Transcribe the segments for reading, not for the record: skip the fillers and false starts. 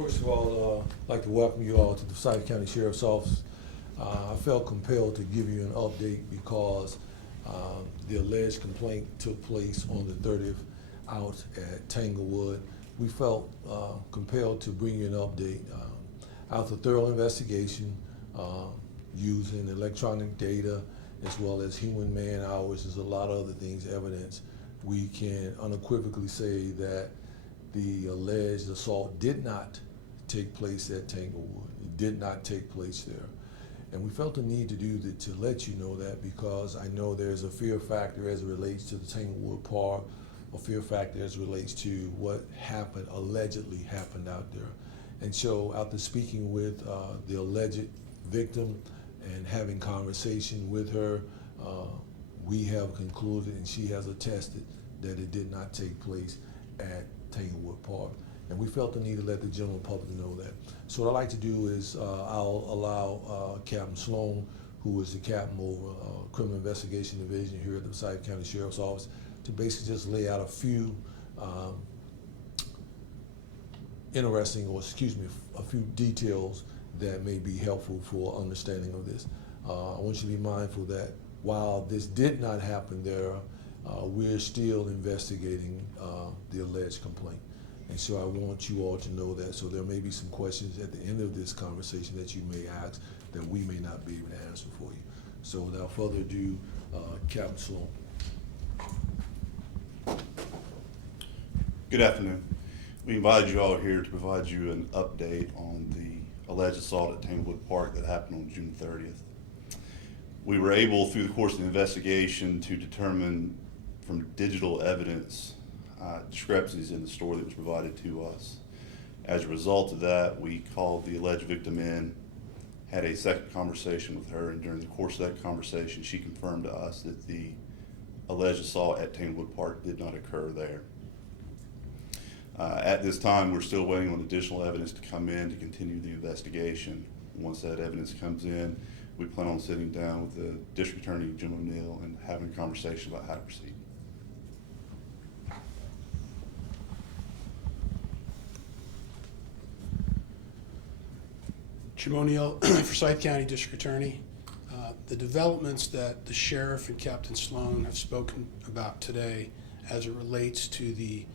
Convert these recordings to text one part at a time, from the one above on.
First of all, I'd like to welcome you all to the Forsyth County Sheriff's Office. I felt compelled to give you an update because the alleged complaint took place on the 30th out at Tanglewood. We felt compelled to bring you an update. After thorough investigation using electronic data as well as human man hours, there's a lot of other things, evidence, we can unequivocally say that the alleged assault did not take place at Tanglewood. It did not take place there. And we felt the need to do that, to let you know that, because I know there's a fear factor as it relates to the Tanglewood Park, a fear factor as it relates to what happened, allegedly happened out there. And so after speaking with the alleged victim and having conversation with her, we have concluded, and she has attested, that it did not take place at Tanglewood Park. And we felt the need to let the general public know that. So what I'd like to do is I'll allow Captain Sloan, who is the captain over Criminal Investigation Division here at the Forsyth County Sheriff's Office, to basically just lay out a few a few details that may be helpful for understanding of this. I want you to be mindful that while this did not happen there, we're still investigating the alleged complaint. And so I want you all to know that. So there may be some questions at the end of this conversation that you may ask that we may not be able to answer for you. So without further ado, Captain Sloan. Good afternoon. We invited you all here to provide you an update on the alleged assault at Tanglewood Park that happened on June 30th. We were able, through the course of the investigation, to determine from digital evidence discrepancies in the story that was provided to us. As a result of that, we called the alleged victim in, had a second conversation with her, and during the course of that conversation, she confirmed to us that the alleged assault at Tanglewood Park did not occur there. At this time, we're still waiting on additional evidence to come in to continue the investigation. Once that evidence comes in, we plan on sitting down with the District Attorney, Jim O'Neill, and having a conversation about how to proceed. Jim O'Neill, Forsyth County District Attorney. The developments that the Sheriff and Captain Sloan have spoken about today as it relates to the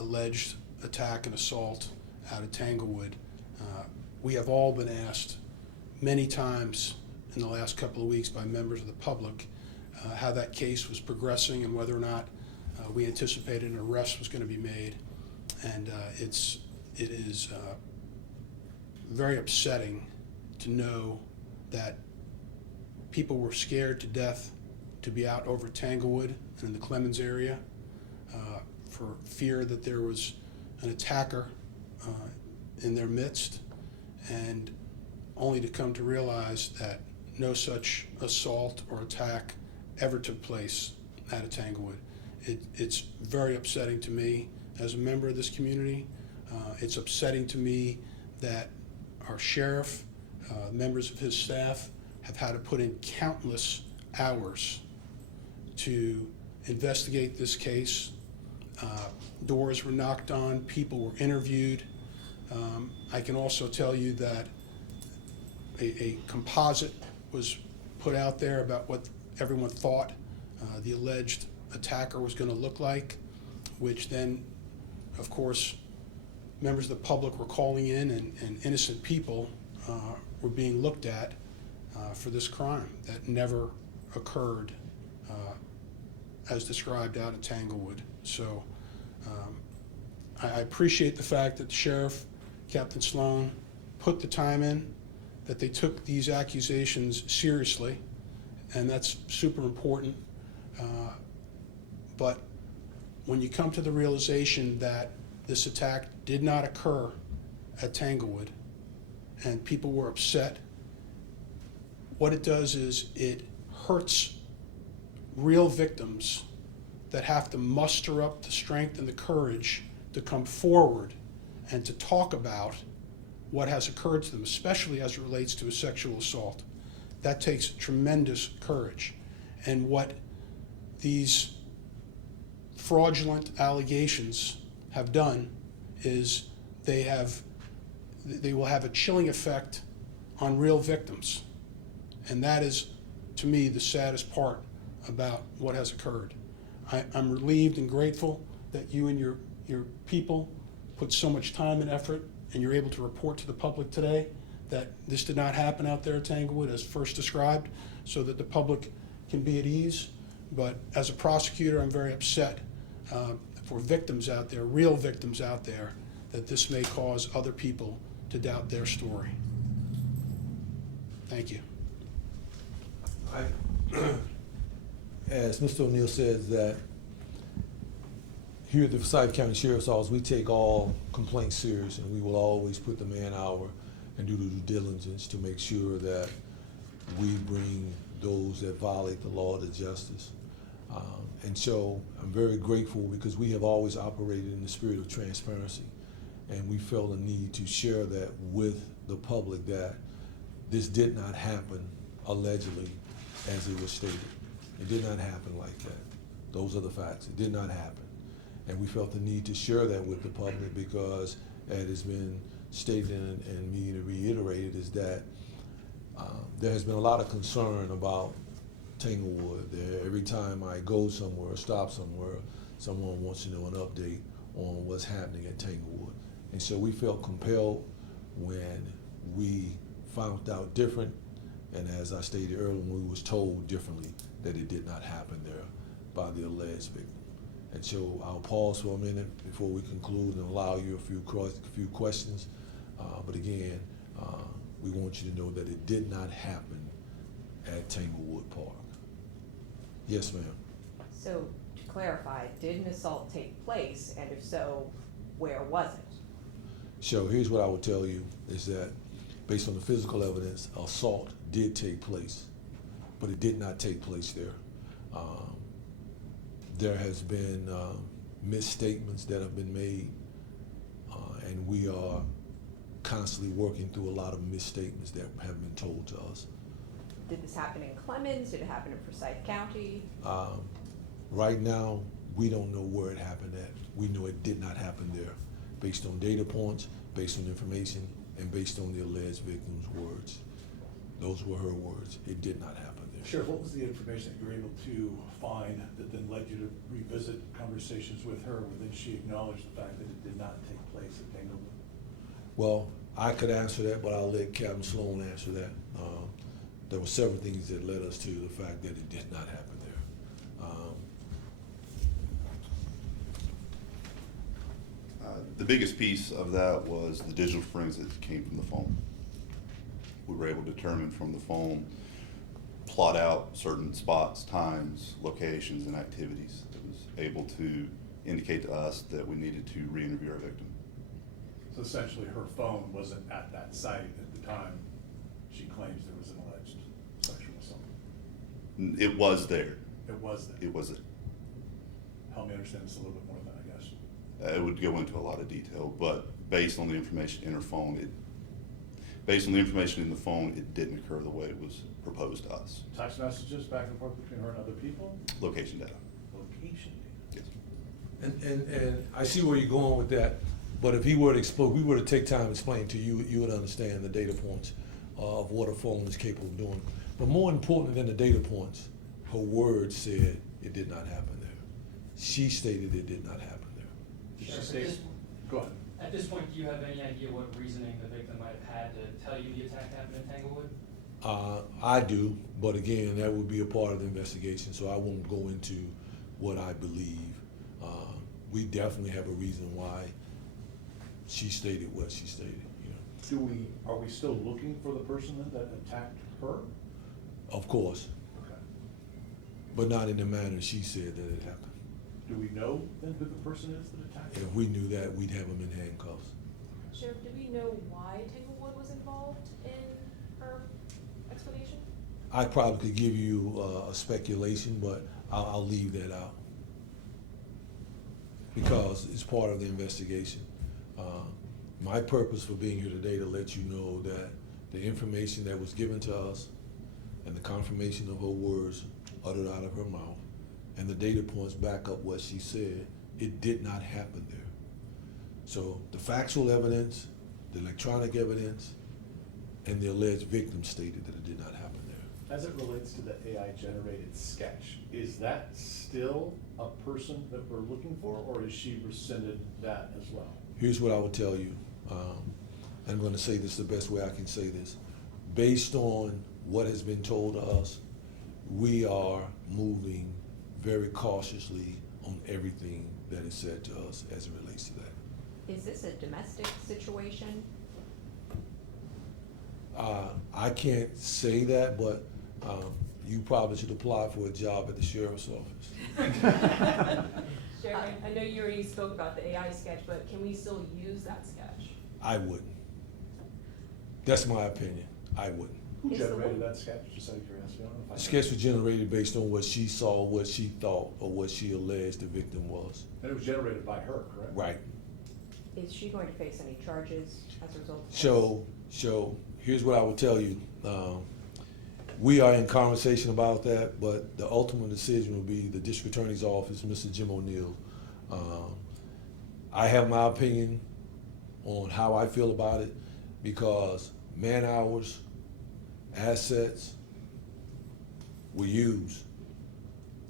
alleged attack and assault out of Tanglewood, we have all been asked many times in the last couple of weeks by members of the public how that case was progressing and whether or not we anticipated an arrest was going to be made. And it is very upsetting to know that people were scared to death to be out over Tanglewood and in the Clemens area for fear that there was an attacker in their midst, and only to come to realize that no such assault or attack ever took place out of Tanglewood. It's very upsetting to me as a member of this community. It's upsetting to me that our sheriff, members of his staff, have had to put in countless hours to investigate this case. Doors were knocked on, people were interviewed. I can also tell you that a composite was put out there about what everyone thought the alleged attacker was going to look like, which then, of course, members of the public were calling in, and innocent people were being looked at for this crime that never occurred as described out at Tanglewood. So I appreciate the fact that the Sheriff, Captain Sloan, put the time in, that they took these accusations seriously, and that's super important. But when you come to the realization that this attack did not occur at Tanglewood and people were upset, what it does is it hurts real victims that have to muster up the strength and the courage to come forward and to talk about what has occurred to them, especially as it relates to a sexual assault. That takes tremendous courage. And what these fraudulent allegations have done is they have they will have a chilling effect on real victims. And that is, to me, the saddest part about what has occurred. I'm relieved and grateful that you and your people put so much time and effort, and you're able to report to the public today that this did not happen out there at Tanglewood as first described, so that the public can be at ease. But as a prosecutor, I'm very upset for victims out there, real victims out there, that this may cause other people to doubt their story. Thank you. As Mr. O'Neill says, that here at the Forsyth County Sheriff's Office, we take all complaints serious, and we will always put the man-hour and do the due diligence to make sure that we bring those that violate the law to justice. And so I'm very grateful because we have always operated in the spirit of transparency, and we felt a need to share that with the public, that this did not happen allegedly as it was stated. It did not happen like that. Those are the facts. It did not happen. And we felt the need to share that with the public because, as has been stated and me to reiterate it, is that there has been a lot of concern about Tanglewood. Every time I go somewhere or stop somewhere, someone wants to know an update on what's happening at Tanglewood. And so we felt compelled when we found out different, and as I stated earlier, when we was told differently, that it did not happen there by the alleged victim. And so I'll pause for a minute before we conclude and allow you a few questions. But again, we want you to know that it did not happen at Tanglewood Park. Yes, ma'am. So to clarify, did an assault take place, and if so, where was it? So here's what I will tell you is that based on the physical evidence, assault did take place, but it did not take place there. There has been misstatements that have been made, and we are constantly working through a lot of misstatements that have been told to us. Did this happen in Clemens? Did it happen in Forsyth County? Right now, we don't know where it happened at. We know it did not happen there, based on data points, based on information, and based on the alleged victim's words. Those were her words. It did not happen there. Sheriff, what was the information that you were able to find that then led you to revisit conversations with her, where then she acknowledged the fact that it did not take place at Tanglewood? Well, I could answer that, but I'll let Captain Sloan answer that. There were several things that led us to the fact that it did not happen there. The biggest piece of that was the digital forensics that came from the phone. We were able to determine from the phone, plot out certain spots, times, locations, and activities. It was able to indicate to us that we needed to re-interview our victim. So essentially, her phone wasn't at that site at the time she claims there was an alleged sexual assault. It was there. It was there. It was there. Help me understand this a little bit more than I guess. It would go into a lot of detail, but based on the information in her phone, based on the information in the phone, it didn't occur the way it was proposed to us. Text messages back and forth between her and other people? Location data. Location data? Yes. And I see where you're going with that, but if he were to explain, we were to take time to explain to you, you would understand the data points of what a phone is capable of doing. But more important than the data points, her words said it did not happen there. She stated it did not happen there. Did she Sheriff, state? Go ahead. At this point, do you have any idea what reasoning the victim might have had to tell you the attack happened in Tanglewood? I do, but again, that would be a part of the investigation, so I won't go into what I believe. We definitely have a reason why she stated what she stated, you know. Are we still looking for the person that attacked her? Of course, Okay. but not in the manner she said that it happened. Do we know then who the person is that attacked her? If we knew that, we'd have him in handcuffs. Sheriff, do we know why Tanglewood was involved in her explanation? I probably could give you a speculation, but I'll leave that out because it's part of the investigation. My purpose for being here today to let you know that the information that was given to us and the confirmation of her words uttered out of her mouth and the data points back up what she said, it did not happen there. So the factual evidence, the electronic evidence, and the alleged victim stated that it did not happen there. As it relates to the AI-generated sketch, is that still a person that we're looking for, or has she rescinded that as well? Here's what I will tell you. I'm going to say this the best way I can say this. Based on what has been told to us, we are moving very cautiously on everything that is said to us as it relates to that. Is this a domestic situation? I can't say that, but you probably should apply for a job at the sheriff's office. Sheriff, I know you already spoke about the AI sketch, but can we still use that sketch? I wouldn't. That's my opinion. I wouldn't. Who Is the generated one- that sketch, just out of curiosity? I don't know if I The know. sketch was generated based on what she saw, what she thought, or what she alleged the victim was. And it was generated by her, correct? Right. Is she going to face any charges as a result of this? So here's what I will tell you. We are in conversation about that, but the ultimate decision will be the district attorney's office, Mr. Jim O'Neill. I have my opinion on how I feel about it because man hours, assets were used.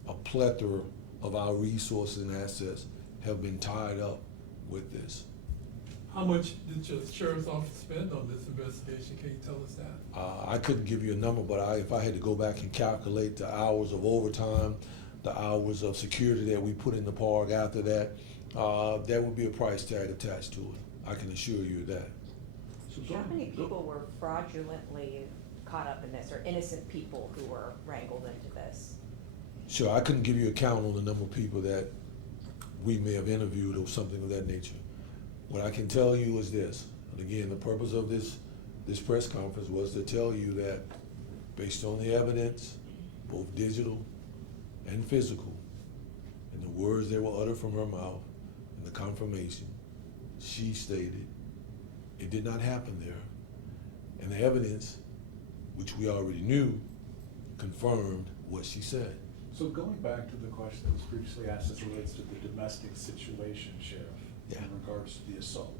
A plethora of our resources and assets have been tied up with this. How much did your sheriff's office spend on this investigation? Can you tell us that? I couldn't give you a number, but if I had to go back and calculate the hours of overtime, the hours of security that we put in the park after that, there would be a price tag attached to it. I can assure you that. So How many people were fraudulently caught up in this, or innocent people who were wrangled into this? Sure, I couldn't give you a count on the number of people that we may have interviewed or something of that nature. What I can tell you is this, and again, the purpose of this press conference was to tell you that based on the evidence, both digital and physical, and the words that were uttered from her mouth, and the confirmation, she stated it did not happen there. And the evidence, which we already knew, confirmed what she said. So going back to the question that was previously asked as it relates to the domestic situation, Sheriff, Yeah. in regards to the assault.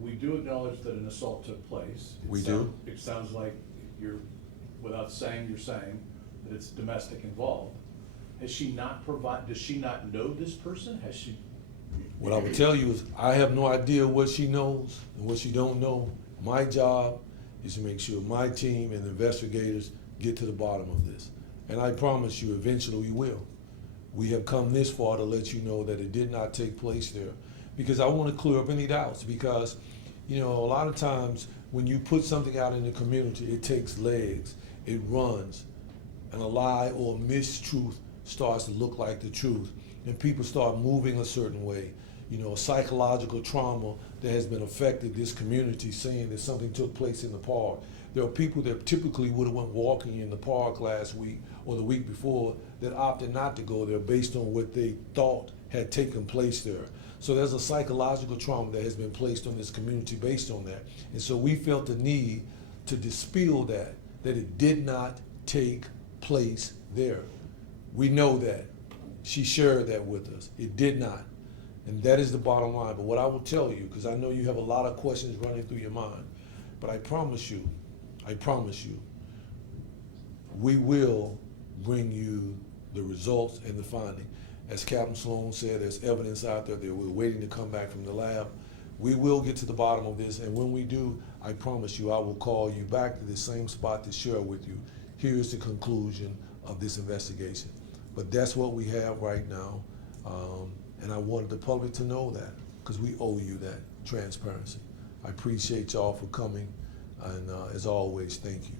We do acknowledge that an assault took place. We do. It sounds like you're, without saying, you're saying that it's domestic involved. Has she not does she not know this person? Has she? What I would tell you is I have no idea what she knows and what she don't know. My job is to make sure my team and investigators get to the bottom of this. And I promise you, eventually we will. We have come this far to let you know that it did not take place there. Because I want to clear up any doubts, because, you know, a lot of times when you put something out in the community, it takes legs, it runs, and a lie or a mistruth starts to look like the truth, and people start moving a certain way. You know, psychological trauma that has been affected this community, saying that something took place in the park. There are people that typically would have went walking in the park last week or the week before that opted not to go there based on what they thought had taken place there. So there's a psychological trauma that has been placed on this community based on that. And so we felt the need to dispel that it did not take place there. We know that. She shared that with us. It did not. And that is the bottom line. But what I will tell you, because I know you have a lot of questions running through your mind, but I promise you, we will bring you the results and the finding. As Captain Sloan said, there's evidence out there that we're waiting to come back from the lab. We will get to the bottom of this, and when we do, I promise you, I will call you back to the same spot to share with you. Here's the conclusion of this investigation. But that's what we have right now, and I wanted the public to know that, because we owe you that transparency. I appreciate y'all for coming, and as always, thank you.